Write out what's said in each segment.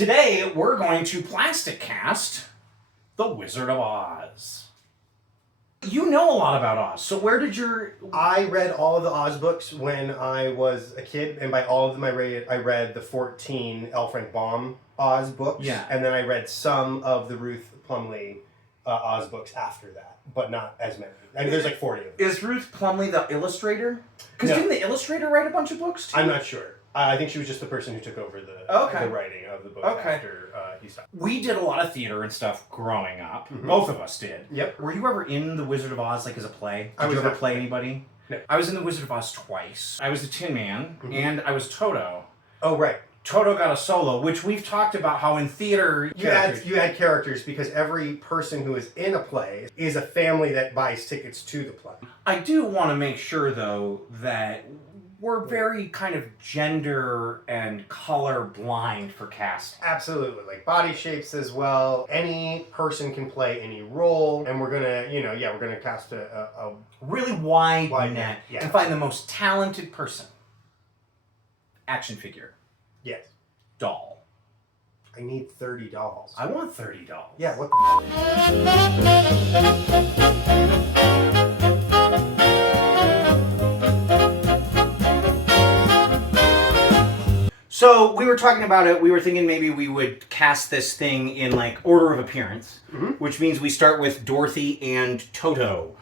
Today, we're going to plastic cast The Wizard of Oz. You know a lot about Oz, so where did your... I read all of the Oz books when I was a kid, and by all of them I read the 14 L. Frank Baum Oz books, and then I read some of the Ruth Plumley Oz books after that, but not as many. I mean, there's like 40 of them. Is Ruth Plumley the illustrator? Because didn't the illustrator write a bunch of books too? I'm not sure. I think she was just the person who took over the writing of the book after he stopped. We did a lot of theater and stuff growing up. Mm-hmm. Both of us did. Yep. Were you ever in The Wizard of Oz, like as a play? Did you ever play anybody? No. I was in The Wizard of Oz twice. I was the Tin Man, and I was Toto. Oh, right. Toto got a solo, which we've talked about how in theater... You had characters because every person who is in a play is a family that buys tickets to the play. I do want to make sure, though, that we're very kind of gender and color blind for casting. Absolutely. Like body shapes as well. Any person can play any role, and we're gonna, we're gonna cast a really wide net yeah. and find the most talented person. Action figure. Yes. Doll. I need 30 dolls. I want 30 dolls. Yeah, what So we were talking about it. We were thinking maybe we would cast this thing in like order of appearance, which means we start with Dorothy and Toto.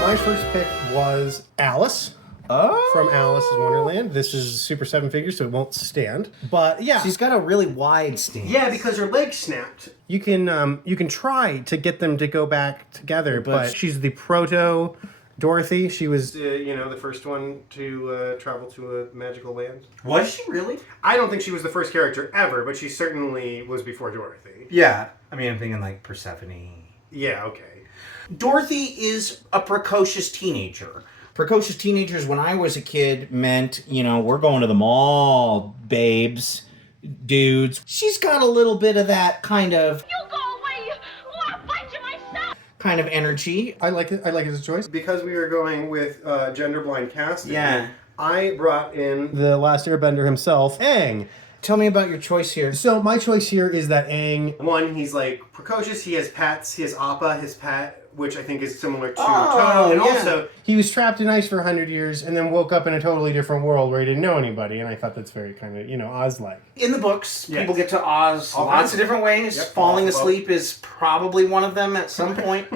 My first pick was Alice. From Alice in Wonderland. This is Super 7 figures, so it won't stand. But yeah, she's got a really wide stance. Yeah, because her legs snapped. You can try to get them to go back together, but she's the proto Dorothy. She was the first one to travel to a magical land. Was she really? I don't think she was the first character ever, but she certainly was before Dorothy. Yeah, I mean I'm thinking like Persephone. Yeah, okay. Dorothy is a precocious teenager. Precocious teenagers, when I was a kid, meant, we're going to the mall, babes, dudes. She's got a little bit of that kind of... You go away! I'll fight you myself! ...kind of energy. I like it as a choice. Because we were going with gender-blind casting, I brought in the last airbender himself, Aang. Tell me about your choice here. So my choice here is that Aang, one, he's like precocious, he has pets, he has Appa, his pet, which I think is similar to Toto. And also, he was trapped in ice for 100 years and then woke up in a totally different world where he didn't know anybody. And I thought that's very kind of, Oz-like. In the books, people get to Oz lots of different ways. Yep. Falling asleep is probably one of them at some point.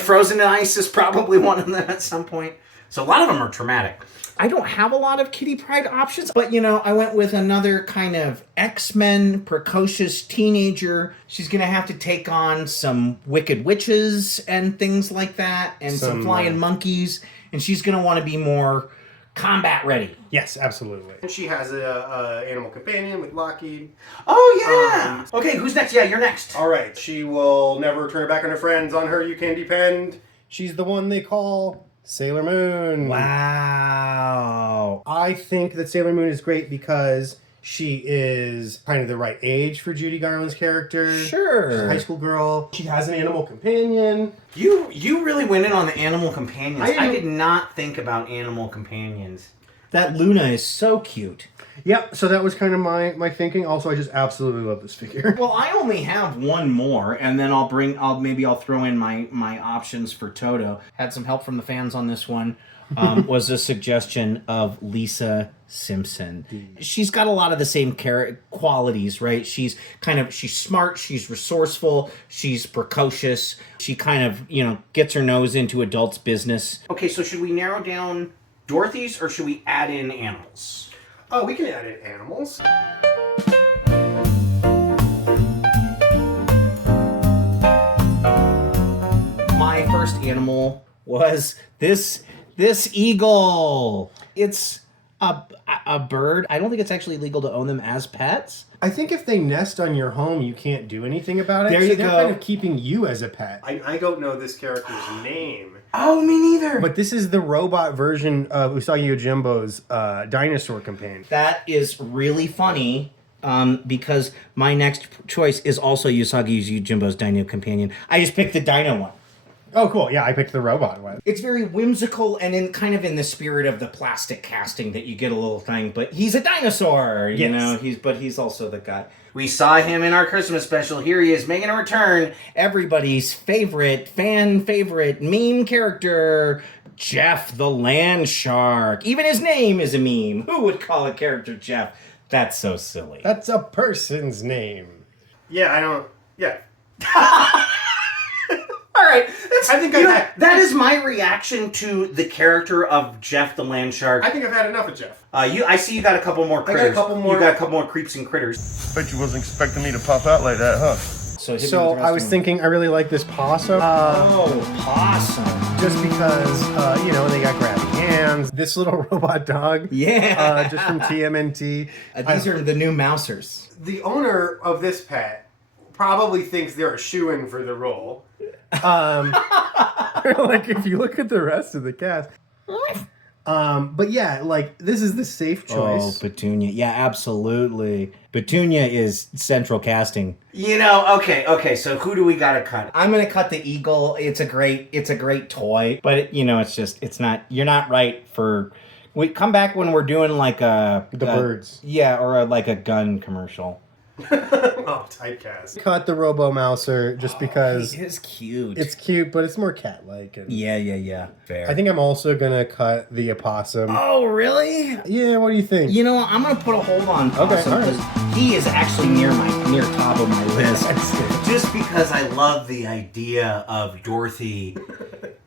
Frozen in ice is probably one of them at some point. So a lot of them are traumatic. I don't have a lot of Kitty Pryde options, but I went with another kind of X-Men precocious teenager. She's going to have to take on some wicked witches and things like that, and some flying monkeys, and she's going to want to be more combat ready. Yes, absolutely. And she has a animal companion with Lockheed. Oh, yeah! Okay, who's next? Yeah, you're next. All right. She will never turn her back on her friends. On her you can depend. She's the one they call... Sailor Moon. Wow. I think that Sailor Moon is great because she is kind of the right age for Judy Garland's character. Sure. She's a high school girl. She has an animal companion. You really went in on the animal companions. I did not think about animal companions. That Luna is so cute. Yep, so that was kind of my thinking. Also, I just absolutely love this figure. Well, I only have one more, and then I'll throw in my options for Toto. Had some help from the fans on this one. Was a suggestion of Lisa Simpson. She's got a lot of the same qualities, right? She's smart, she's resourceful, she's precocious. She kind of, gets her nose into adults' business. Okay, so should we narrow down Dorothy's, or should we add in animals? Oh, we can add in animals. My first animal was this eagle. It's a bird. I don't think it's actually legal to own them as pets. I think if they nest on your home, you can't do anything about it. There you they're go. kind of keeping you as a pet. I don't know this character's name. Oh, me neither. But this is the robot version of Usagi Yojimbo's dinosaur companion. That is really funny because my next choice is also Usagi Yojimbo's Dino companion. I just picked the Dino one. Oh, cool. Yeah, I picked the robot one. It's very whimsical and in kind of in the spirit of the plastic casting that you get a little thing, but he's a dinosaur, you know, he's also the guy. We saw him in our Christmas special. Here he is making a return. Everybody's fan favorite meme character, Jeff the Land Shark. Even his name is a meme. Who would call a character Jeff? That's so silly. That's a person's name. Yeah, I don't... Yeah. All right. I think that is my reaction to the character of Jeff the Land Shark. I think I've had enough of Jeff. I see you got a couple more critters. You got a couple more creeps and critters. Bet you wasn't expecting me to pop out like that, huh? So I was thinking, I really like this possum. Possum. Just because, they got grabby hands. This little robot dog. Yeah. Just from TMNT. These are the new Mousers. The owner of this pet probably thinks they're a shoo-in for the role. Like, if you look at the rest of the cast. But yeah, like, this is the safe choice. Oh, Petunia. Yeah, absolutely. Petunia is central casting. Okay, so who do we gotta cut? I'm gonna cut the eagle. It's a great toy, but it's not, you're not right for, we come back when we're doing like the birds. Yeah, or like a gun commercial. Oh, typecast. Cut the Robo Mouser just because he is cute. It's cute, but it's more cat-like. And yeah. Fair. I think I'm also gonna cut the opossum. Oh, really? Yeah. What do you think? I'm gonna put a hold on Possum because he is actually near top of my list. Just because I love the idea of Dorothy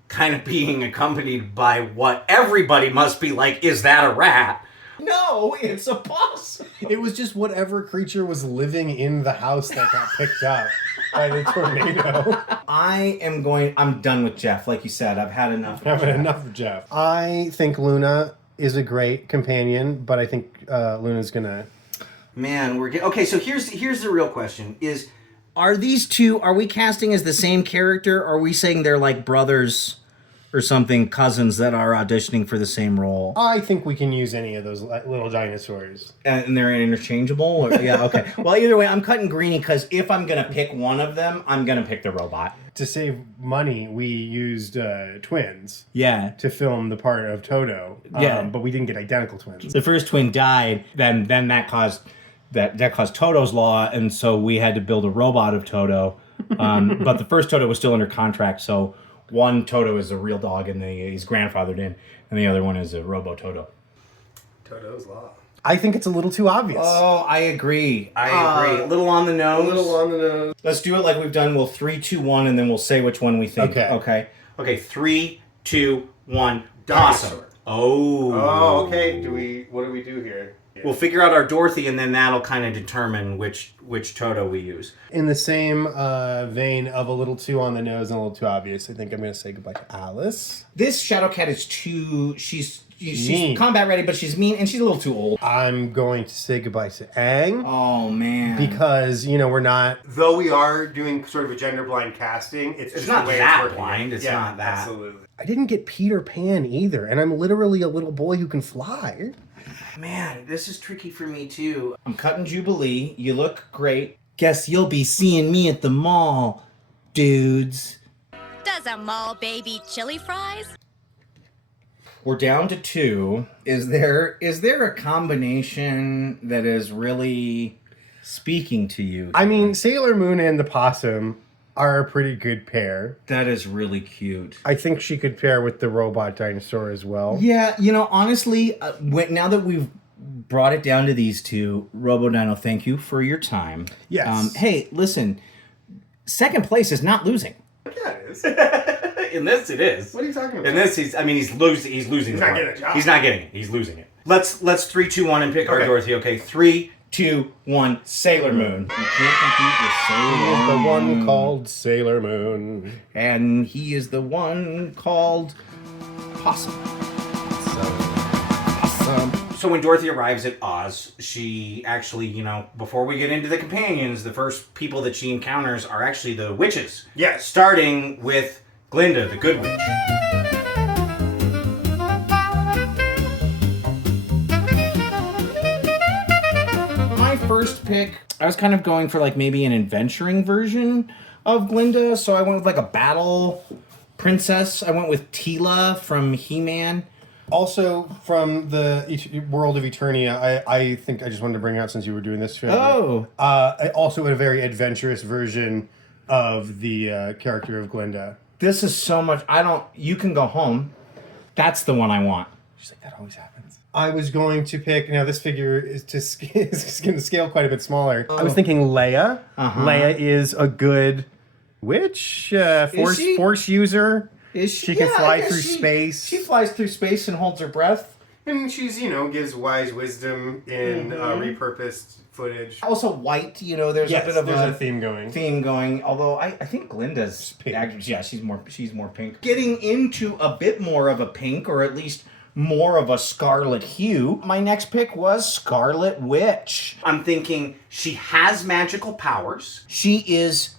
kind of being accompanied by what everybody must be like. Is that a rat? No, it's a possum. It was just whatever creature was living in the house that got picked up by the tornado. I'm done with Jeff. Like you said, I've had enough. I've had enough of Jeff. I think Luna is a great companion, but I think Luna's gonna... Man, okay, so here's the real question. Are we casting as the same character, or are we saying they're like brothers or something, cousins that are auditioning for the same role? I think we can use any of those little dinosaurs. And they're interchangeable? Or, yeah, okay. Well, either way, I'm cutting Greenie because if I'm going to pick one of them, I'm going to pick the robot. To save money, we used twins. Yeah. To film the part of Toto. Yeah. But we didn't get identical twins. The first twin died, then that caused Toto's law, and so we had to build a robot of Toto. But the first Toto was still under contract, so one Toto is a real dog and he's grandfathered in, and the other one is a Robo Toto. Toto's law. I think it's a little too obvious. Oh, I agree. A little on the nose. Let's do it like we've done. We'll 3, 2, 1, and then we'll say which one we think. Okay. 3, 2, 1. Possum. Oh, okay. What do we do here? We'll figure out our Dorothy, and then that'll kind of determine which Toto we use. In the same vein of a little too on the nose and a little too obvious, I think I'm going to say goodbye to Alice. This Shadow Cat is she's combat ready, but she's mean, and she's a little too old. I'm going to say goodbye to Aang. Oh, man. Because, we're not... Though we are doing sort of a gender-blind casting, it's just not the way that it's working. blind. It's not that. Absolutely. I didn't get Peter Pan either, and I'm literally a little boy who can fly. Man, this is tricky for me, too. I'm cutting Jubilee. You look great. Guess you'll be seeing me at the mall, dudes. Does a mall baby chili fries? We're down to 2. Is there a combination that is really speaking to you? I mean, Sailor Moon and the Possum are a pretty good pair. That is really cute. I think she could pair with the robot dinosaur as well. Yeah, honestly, now that we've brought it down to these two, RoboDino, thank you for your time. Yes. Hey, listen, second place is not losing. Yeah, it is. In this, it is. What are you talking about? In this, he's losing. He's losing. He's not getting a job. He's not getting it. He's losing it. Let's 3, 2, 1 and pick our Dorothy. Okay, 3, 2, 1. Sailor Moon. You can't compete with Sailor Moon. He is the one called Sailor Moon, and he is the one called Possum. So when Dorothy arrives at Oz, she actually, before we get into the companions, the first people that she encounters are actually the witches. Yes. Starting with Glinda, the Good Witch. My first pick, I was kind of going for like maybe an adventuring version of Glinda, so I went with like a battle princess. I went with Tila from He-Man. Also, from the world of Eternia, I think I just wanted to bring out, since you were doing this film. Also a very adventurous version of the character of Glinda. This is so much. You can go home. That's the one I want. She's like, that always happens. I was going to pick, now this figure is going to scale quite a bit smaller. I was thinking Leia. Leia is a good witch, force user. Is she? She can fly through space. She flies through space and holds her breath. And she's, gives wise wisdom in repurposed footage. Also white, there's a bit of a theme going. Although I think Glinda's pink. Yeah, she's more pink. Getting into a bit more of a pink, or at least more of a scarlet hue. My next pick was Scarlet Witch. I'm thinking she has magical powers. She is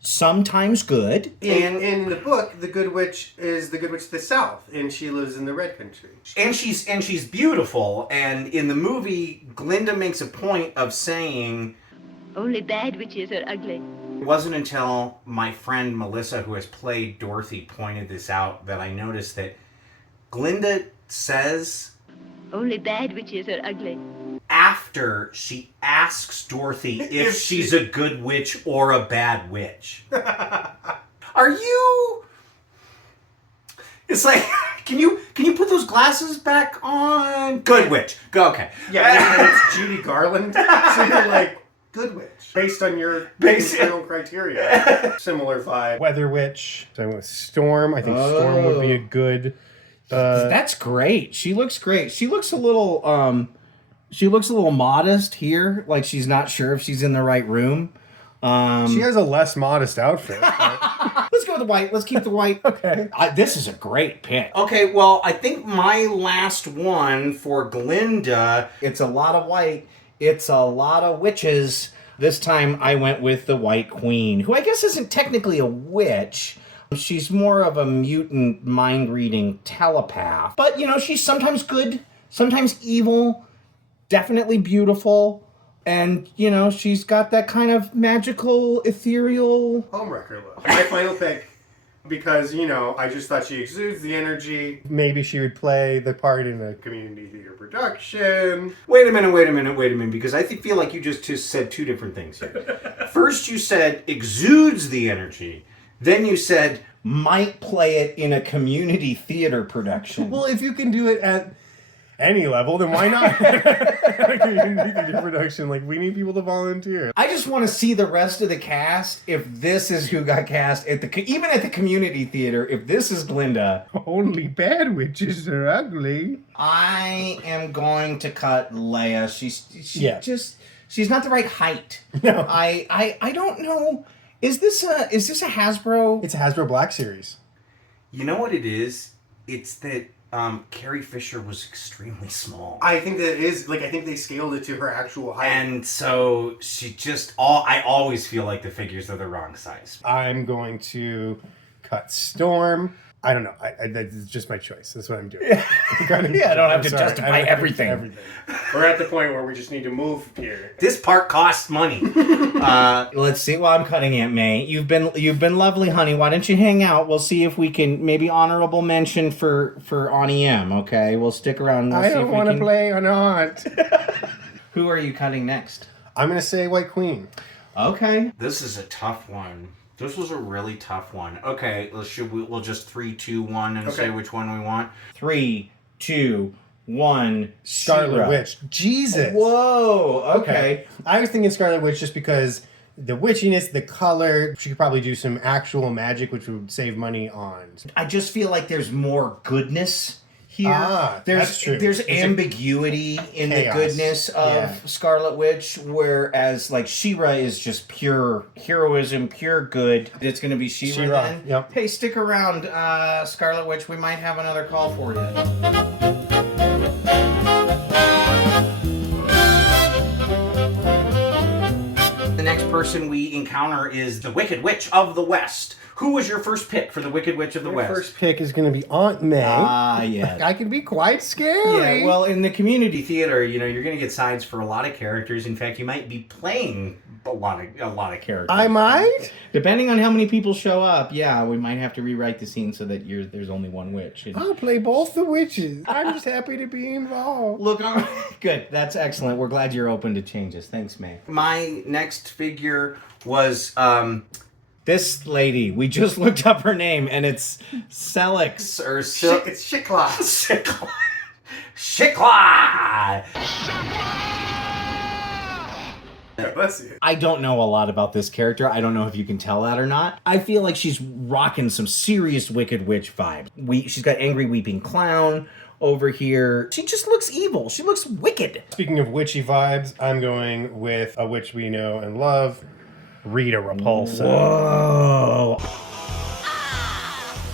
sometimes good. In the book, the Good Witch is the Good Witch of the South, and she lives in the Red Country. And she's beautiful. And in the movie, Glinda makes a point of saying, only bad witches are ugly. It wasn't until my friend Melissa, who has played Dorothy, pointed this out that I noticed that Glinda says, only bad witches are ugly. After she asks Dorothy if she's a good witch or a bad witch. Are you... It's like, can you put those glasses back on? Good witch. Go, okay. Yeah, it's Judy Garland. So you're like, good witch. Based on your internal criteria. Similar vibe. Weather witch. So I went with Storm. I think Storm would be a good... That's great. She looks great. She looks a little modest here, like she's not sure if she's in the right room. She has a less modest outfit. Let's go with the white. Let's keep the white. Okay. This is a great pick. Okay, well, I think my last one for Glinda, it's a lot of white. It's a lot of witches. This time I went with the White Queen, who I guess isn't technically a witch. She's more of a mutant mind-reading telepath. But, she's sometimes good, sometimes evil, definitely beautiful. And, she's got that kind of magical, ethereal... homewrecker look. My final pick, because, I just thought she exudes the energy. Maybe she would play the part in a community theater production. Wait a minute, because I feel like you just said two different things here. First you said exudes the energy. Then you said, might play it in a community theater production. Well, if you can do it at any level, then why not a community theater production? Like, we need people to volunteer. I just want to see the rest of the cast, if this is who got cast, even at the community theater, if this is Glinda. Only bad witches are ugly. I am going to cut Leia. She's not the right height. No. I don't know... Is this a Hasbro? It's a Hasbro Black Series. You know what it is? It's that Carrie Fisher was extremely small. I think that it is. I think they scaled it to her actual height. And so she I always feel like the figures are the wrong size. I'm going to cut Storm. I don't know. It's just my choice. That's what I'm doing. I don't have to justify everything. We're at the point where we just need to move here. This part costs money. Let's see. Well, I'm cutting Aunt May. You've been lovely, honey. Why don't you hang out? We'll see if we can maybe honorable mention for Ani M. Okay, we'll stick around. I don't want to play an aunt. Who are you cutting next? I'm gonna say White Queen. Okay. This is a tough one. This was a really tough one. Okay, we'll just 3, 2, 1 and say which one we want. 3, 2, 1. Scarlet Witch. Jesus. Whoa. Okay. I was thinking Scarlet Witch just because the witchiness, the color. She could probably do some actual magic, which would save money on. I just feel like there's more goodness here. That's true. There's ambiguity in the goodness of Scarlet Witch, whereas She-Ra is just pure heroism, pure good. It's going to be She-Ra then? Yep. Hey, stick around, Scarlet Witch. We might have another call for you. The next person we encounter is the Wicked Witch of the West. Who was your first pick for the Wicked Witch of the West? My first pick is going to be Aunt May. Yeah. I can be quite scary. Yeah, well, in the community theater, you're going to get sides for a lot of characters. In fact, you might be playing a lot of characters. I might. Depending on how many people show up, yeah, we might have to rewrite the scene so that there's only one witch. I'll play both the witches. I'm just happy to be involved. Look, good. That's excellent. We're glad you're open to changes. Thanks, May. My next figure was this lady. We just looked up her name, and it's Celix or It's Shikla. Shikla. Bless you. I don't know a lot about this character. I don't know if you can tell that or not. I feel like she's rocking some serious Wicked Witch vibes. She's got Angry Weeping Clown over here. She just looks evil. She looks wicked. Speaking of witchy vibes, I'm going with a witch we know and love, Rita Repulsa. Whoa.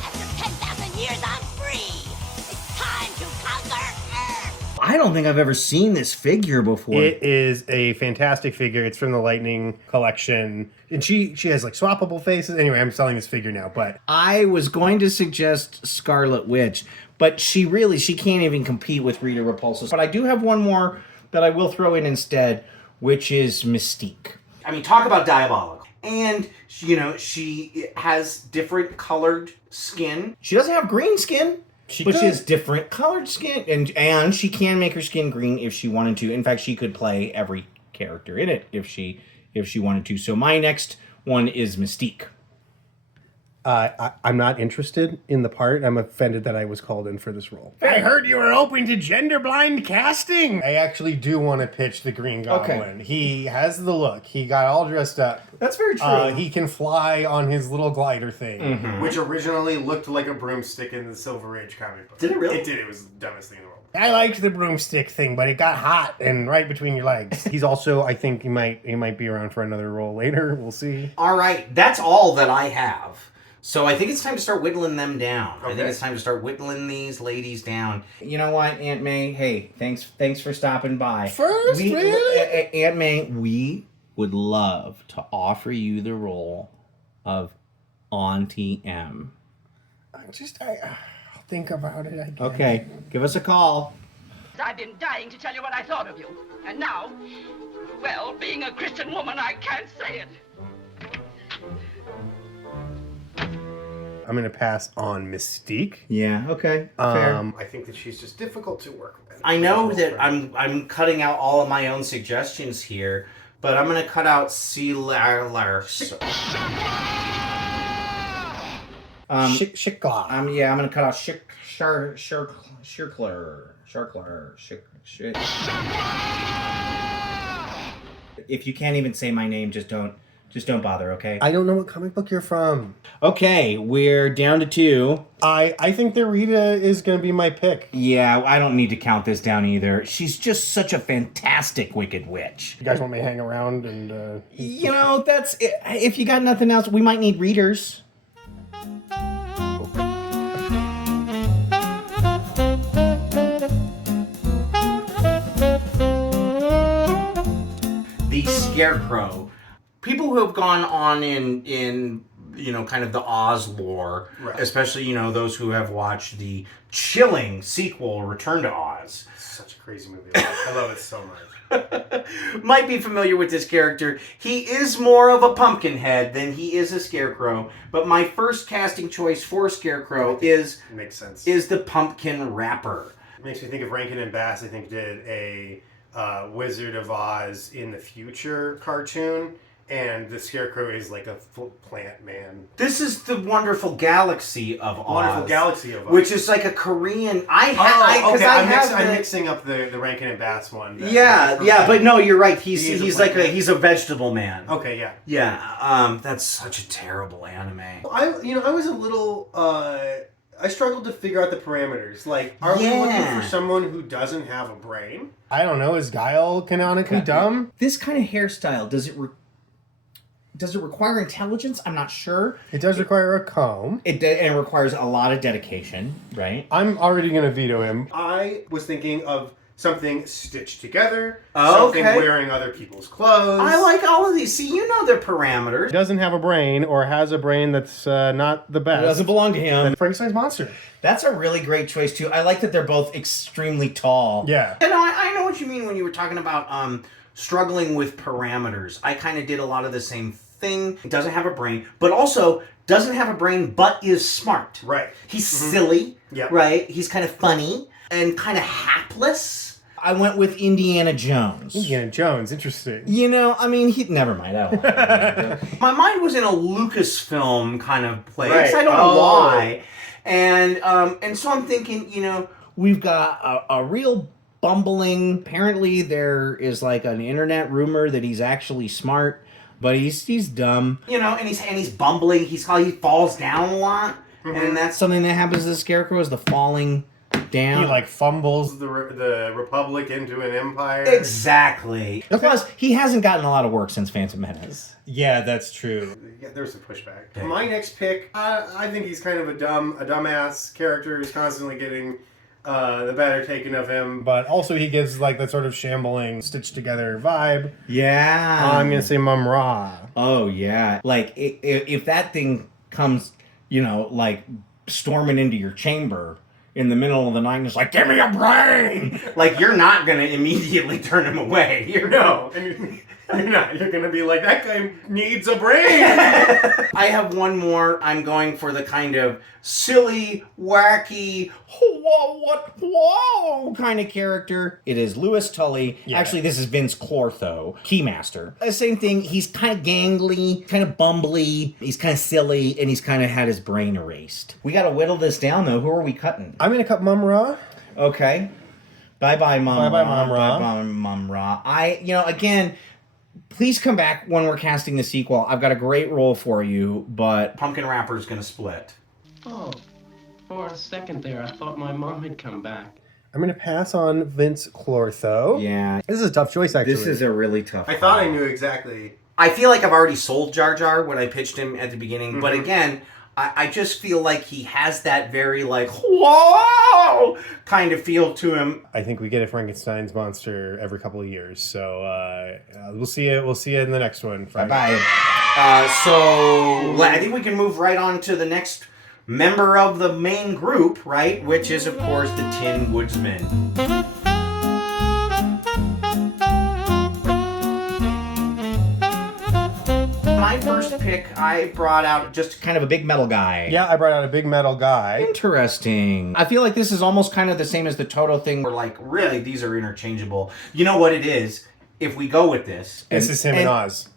After 10,000 years, I'm free. It's time to conquer Earth. I don't think I've ever seen this figure before. It is a fantastic figure. It's from the Lightning collection. And she has like swappable faces. Anyway, I'm selling this figure now, but I was going to suggest Scarlet Witch, but she can't even compete with Rita Repulsa. But I do have one more that I will throw in instead, which is Mystique. I mean, talk about diabolical. And, she has different colored skin. She doesn't have green skin, but she has different colored skin. And she can make her skin green if she wanted to. In fact, she could play every character in it if she wanted to. So my next one is Mystique. I'm not interested in the part. I'm offended that I was called in for this role. I heard you were open to gender-blind casting. I actually do want to pitch the Green Goblin. Okay. He has the look. He got all dressed up. That's very true. He can fly on his little glider thing. Mm-hmm. Which originally looked like a broomstick in the Silver Age comic book. Did it really? It did. It was the dumbest thing in the world. I liked the broomstick thing, but it got hot and right between your legs. He's also, I think he might be around for another role later. We'll see. All right. That's all that I have. So I think it's time to start whittling them down. Okay. I think it's time to start whittling these ladies down. You know what, Aunt May? Hey, thanks for stopping by. Really? Aunt May, we would love to offer you the role of Auntie M. I'll think about it, I guess. Okay, give us a call. I've been dying to tell you what I thought of you. And now, well, being a Christian woman, I can't say it. I'm going to pass on Mystique. Yeah, okay. Fair. I think that she's just difficult to work with. I know that I'm cutting out all of my own suggestions here, but I'm going to cut out Shikla. Shikla. I'm going to cut out Sharkler. If you can't even say my name, just don't bother, okay? I don't know what comic book you're from. Okay, we're down to 2. I think that Rita is going to be my pick. Yeah, I don't need to count this down either. She's just such a fantastic Wicked Witch. You guys want me to hang around and... That's it. If you got nothing else, we might need readers. The Scarecrow. People who have gone on in kind of the Oz lore, right. Especially, those who have watched the chilling sequel, Return to Oz. Such a crazy movie. I love it so much. Might be familiar with this character. He is more of a pumpkin head than he is a scarecrow, but my first casting choice for Scarecrow makes sense. Is the pumpkin rapper. It makes me think of Rankin and Bass, I think, did a Wizard of Oz in the Future cartoon. And the Scarecrow is like a plant man. This is the Wonderful Galaxy of Oz. Wonderful Galaxy of Oz. Which is like a Korean... I'm mixing up the Rankin and Bass one. But no, you're right. He's a vegetable man. Okay, yeah. Yeah, that's such a terrible anime. I was a little... I struggled to figure out the parameters. Like, are we looking for someone who doesn't have a brain? I don't know. Is Guile canonically dumb? This kind of hairstyle, does it require intelligence? I'm not sure. It does require a comb. It requires a lot of dedication, right? I'm already going to veto him. I was thinking of something stitched together, something wearing other people's clothes. I like all of these. See, you know their parameters. He doesn't have a brain or has a brain that's not the best. It doesn't belong to him. Frankenstein's monster. That's a really great choice, too. I like that they're both extremely tall. Yeah. And I know what you mean when you were talking about struggling with parameters. I kind of did a lot of the same thing. It doesn't have a brain, but also doesn't have a brain, but is smart. Right. He's silly. Yep. Right. He's kind of funny and kind of hapless. I went with Indiana Jones. Indiana Jones, interesting. You know, I mean, never mind. I don't like My mind was in a Lucasfilm kind of place. Right. I don't know why. And so I'm thinking, you know, we've got a real bumbling. Apparently, there is like an internet rumor that he's actually smart, but he's dumb. You know, and he's bumbling. He falls down a lot, and that's something that happens to the Scarecrow is the falling down. He like fumbles The Republic into an empire. Exactly. Plus, he hasn't gotten a lot of work since Phantom Menace. Yeah, that's true. Yeah, there's a pushback. Okay. My next pick, I think he's kind of a dumbass character who's constantly getting the better taken of him. But also he gives like that sort of shambling, stitched together vibe. Yeah. I'm gonna say Mum Ra. Oh yeah. Like if that thing comes, you know, like storming into your chamber in the middle of the night and it's like, give me a brain! Like, you're not going to immediately turn him away. You're not. You're going to be like, that guy needs a brain! I have one more. I'm going for the kind of silly, wacky, whoa kind of character. It is Louis Tully. Yeah. Actually, this is Vince Clortho, Keymaster. The same thing. He's kind of gangly, kind of bumbly. He's kind of silly, and he's kind of had his brain erased. We got to whittle this down, though. Who are we cutting? I'm going to cut Mum Ra. Okay. Bye-bye, Mum Ra. Bye-bye, Mum Ra. Bye-bye, Mum Ra. Again, please come back when we're casting the sequel. I've got a great role for you, but Pumpkin Wrapper's going to split. Oh, for a second there, I thought my mom had come back. I'm going to pass on Vince Clortho. Yeah. This is a tough choice, actually. This is a really tough I thought I knew exactly. I feel like I've already sold Jar Jar when I pitched him at the beginning, but again, I just feel like he has that very, like, whoa kind of feel to him. I think we get a Frankenstein's monster every couple of years, so we'll see it. We'll see you in the next one. Bye-bye. So I think we can move right on to the next member of the main group, right? Which is, of course, the Tin Woodsman. My first pick, I brought out just kind of a big metal guy. Yeah, I brought out a big metal guy. Interesting. I feel like this is almost kind of the same as the Toto thing, where like, really, these are interchangeable. You know what it is? If we go with this. This is him and Oz.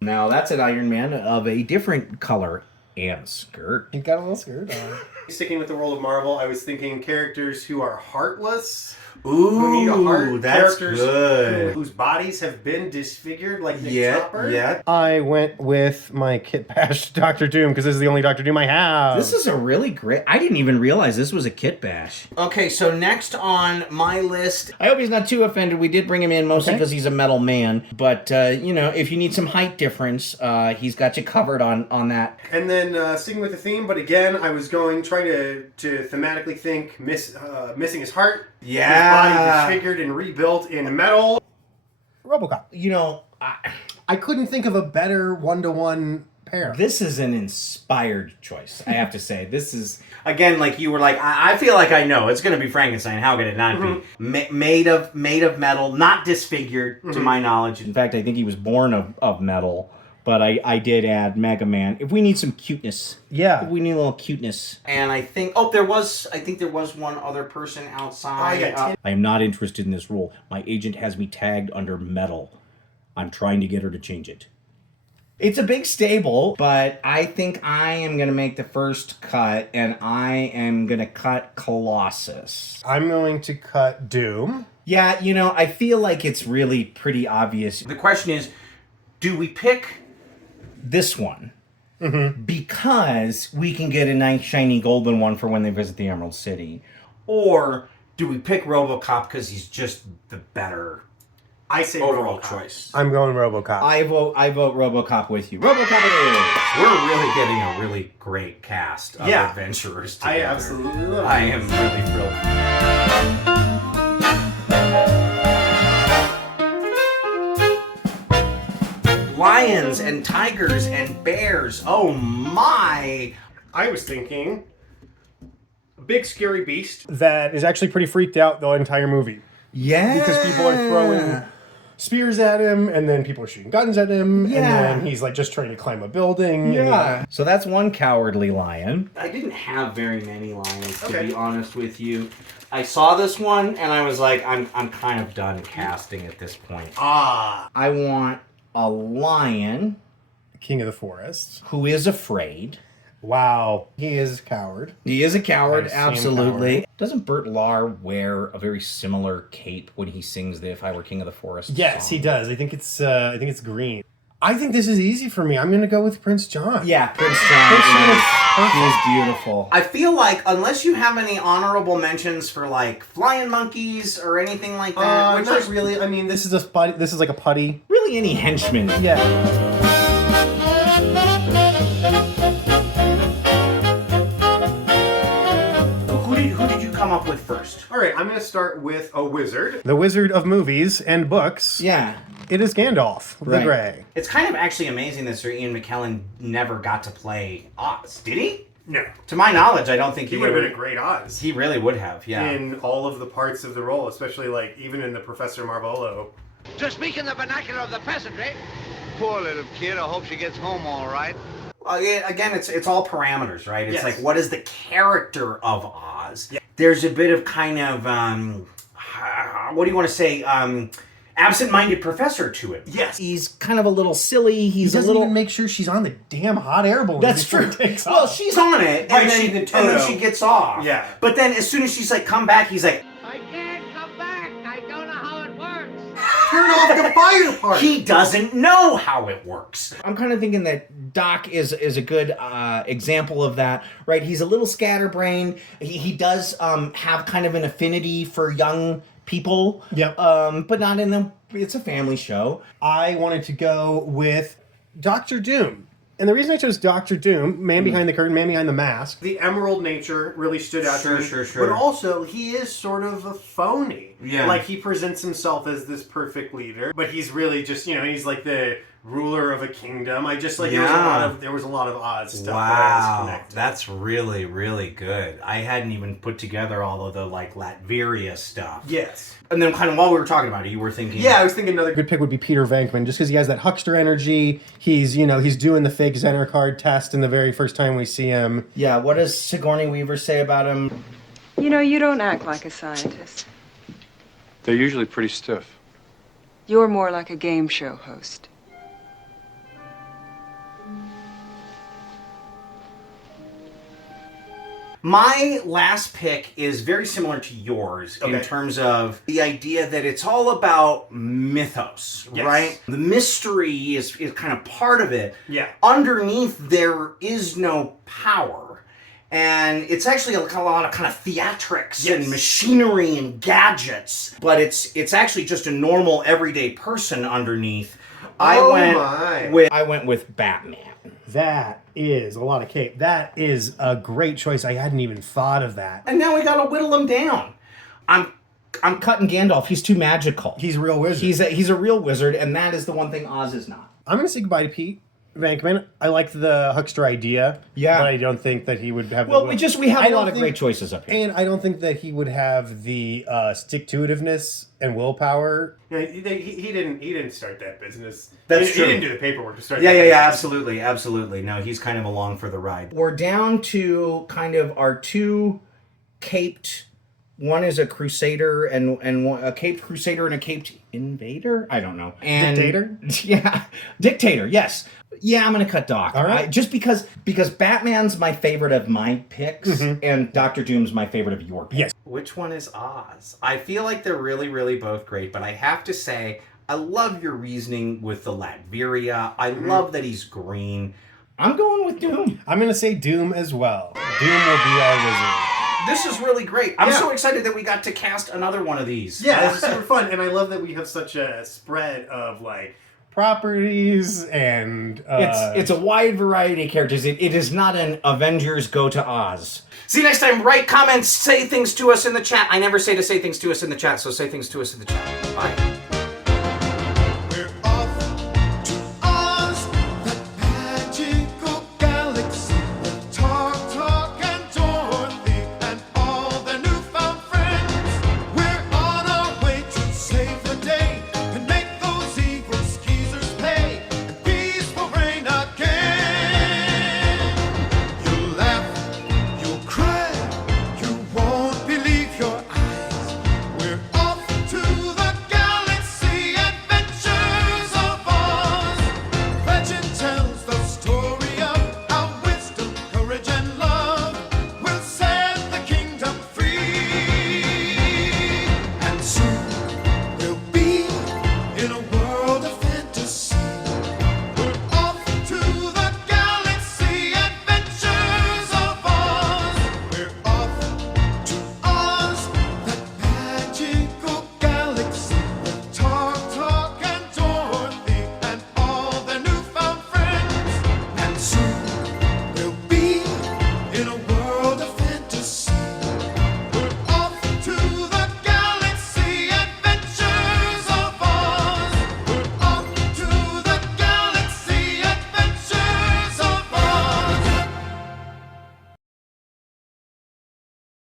Now, that's an Iron Man of a different color and skirt. He's got a little skirt on. Sticking with the world of Marvel, I was thinking characters who are heartless. Ooh, who need a heart. that's characters good. Whose bodies have been disfigured, like Nick Chopper. Yeah. I went with my Kit Bash Doctor Doom because this is the only Doctor Doom I have. This is a really great... I didn't even realize this was a Kit Bash. Okay, so next on my list... I hope he's not too offended. We did bring him in mostly because he's a metal man. But, if you need some height difference, he's got you covered on that. And then sticking with the theme, but again, I was trying to thematically think missing his heart. Yeah. His body disfigured and rebuilt in metal. RoboCop. I couldn't think of a better one-to-one pair. This is an inspired choice, I have to say. This is, again, like you were like, I feel like I know. It's going to be Frankenstein. How could it not be? Made of metal, not disfigured, to my knowledge. In fact, I think he was born of metal. But I did add Mega Man. If we need some cuteness. Yeah. If we need a little cuteness. And I think there was one other person outside. I am not interested in this role. My agent has me tagged under metal. I'm trying to get her to change it. It's a big stable, but I think I am going to make the first cut, and I am going to cut Colossus. I'm going to cut Doom. Yeah, I feel like it's really pretty obvious. The question is, do we pick this one because we can get a nice shiny golden one for when they visit the Emerald City? Or do we pick RoboCop because he's just the better I say overall RoboCop. choice? I'm going RoboCop. I vote RoboCop with you. RoboCop it is! We're really getting a really great cast of adventurers together. I absolutely love it. I am really thrilled. Lions and tigers and bears. Oh my! I was thinking a big scary beast that is actually pretty freaked out the entire movie. Yeah. Because people are throwing spears at him, and then people are shooting guns at him, Yeah. and then he's like just trying to climb a building. So that's one cowardly lion. I didn't have very many lions, to be honest with you. I saw this one, and I was like, I'm kind of done casting at this point. I want a lion. King of the forest. Who is afraid. Wow. He is a coward. He is a coward, I see him absolutely. cowering. Doesn't Bert Lahr wear a very similar cape when he sings the If I Were King of the Forest Yes, song? he does. I think it's green. I think this is easy for me. I'm going to go with Prince John. Yeah, Prince John. Prince John is He is beautiful. I feel like unless you have any honorable mentions for like flying monkeys or anything like that, which not is really. I mean, this is like a putty. really any henchman. Yeah. Who did you come up with first? All right, I'm going to start with a wizard. The wizard of movies and books. Yeah. It is Gandalf the Grey. It's kind of actually amazing that Sir Ian McKellen never got to play Oz. Did he? No. To my knowledge, I don't think He would have been a great Oz. He really would have, yeah. In all of the parts of the role, especially like even in the Professor Marvolo. To speak in the vernacular of the peasantry. Poor little kid. I hope she gets home all right. Again, it's all parameters, right? It's Yes. like, what is the character of Oz? Yeah. There's a bit of kind of, what do you want to say, absent-minded professor to it. Yes. He's kind of a little silly. He He's doesn't a little... even make sure she's on the damn hot air balloon. That's before true. he takes Well, off. she's on it, Right, and then, she can and then Toto. she gets off. Yeah. But then as soon as she's like, come back, he's like, I can't come back. I don't know how it works. Turn off the fire part. he doesn't know how it works. I'm kind of thinking that Doc is a good example of that, right? He's a little scatterbrained. He does have kind of an affinity for young people. Yep. But not in them. It's a family show. I wanted to go with Doctor Doom. And the reason I chose Doctor Doom, man behind the curtain, man behind the mask. The emerald nature really stood out to me. Sure. But also, he is sort of a phony. Yeah. Like, he presents himself as this perfect leader, but he's really just, he's like the ruler of a kingdom. I just, like, there was a lot of Oz stuff that I was connected. That's really, really good. I hadn't even put together all of the, like, Latveria stuff. Yes. And then kind of while we were talking about it, you were thinking... Yeah, I was thinking another good pick would be Peter Venkman, just because he has that huckster energy. He's doing the fake Zener card test in the very first time we see him. Yeah, what does Sigourney Weaver say about him? You know, you don't act like a scientist. They're usually pretty stiff. You're more like a game show host. My last pick is very similar to yours in terms of the idea that it's all about mythos, right? The mystery is kind of part of it. Yeah. Underneath, there is no power. And it's actually a lot of kind of theatrics and machinery and gadgets, but it's actually just a normal everyday person underneath. I went with Batman. That is a lot of cake. That is a great choice. I hadn't even thought of that. And now we gotta whittle him down. I'm cutting Gandalf. He's too magical. He's a real wizard. He's a real wizard, and that is the one thing Oz is not. I'm going to say goodbye to Pete Venkman. I like the huckster idea. Yeah. But I don't think that he would have... Well, we have a lot of great choices up here. And I don't think that he would have the stick-to-itiveness and willpower. He didn't start that business. That's true. He didn't do the paperwork to start Yeah, that absolutely. No, he's kind of along for the ride. We're down to kind of our two caped... One is a crusader and a caped crusader and a caped invader? I don't know. And dictator? Yeah. Dictator, yes. Yeah, I'm going to cut Doc. All right. Just because Batman's my favorite of my picks and Dr. Doom's my favorite of your picks. Yes. Which one is Oz? I feel like they're really, really both great, but I have to say, I love your reasoning with the Latveria. I love that he's green. I'm going with Doom. I'm going to say Doom as well. Doom will be our wizard. This is really great. I'm so excited that we got to cast another one of these. Yeah, this is super fun, and I love that we have such a spread of like properties and it's a wide variety of characters. It is not an Avengers go to Oz. See you next time. Write comments, say things to us in the chat. I never say to say things to us in the chat, so say things to us in the chat. Bye.